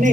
ಕಣ್ಣೇ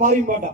பாடி பாட்டா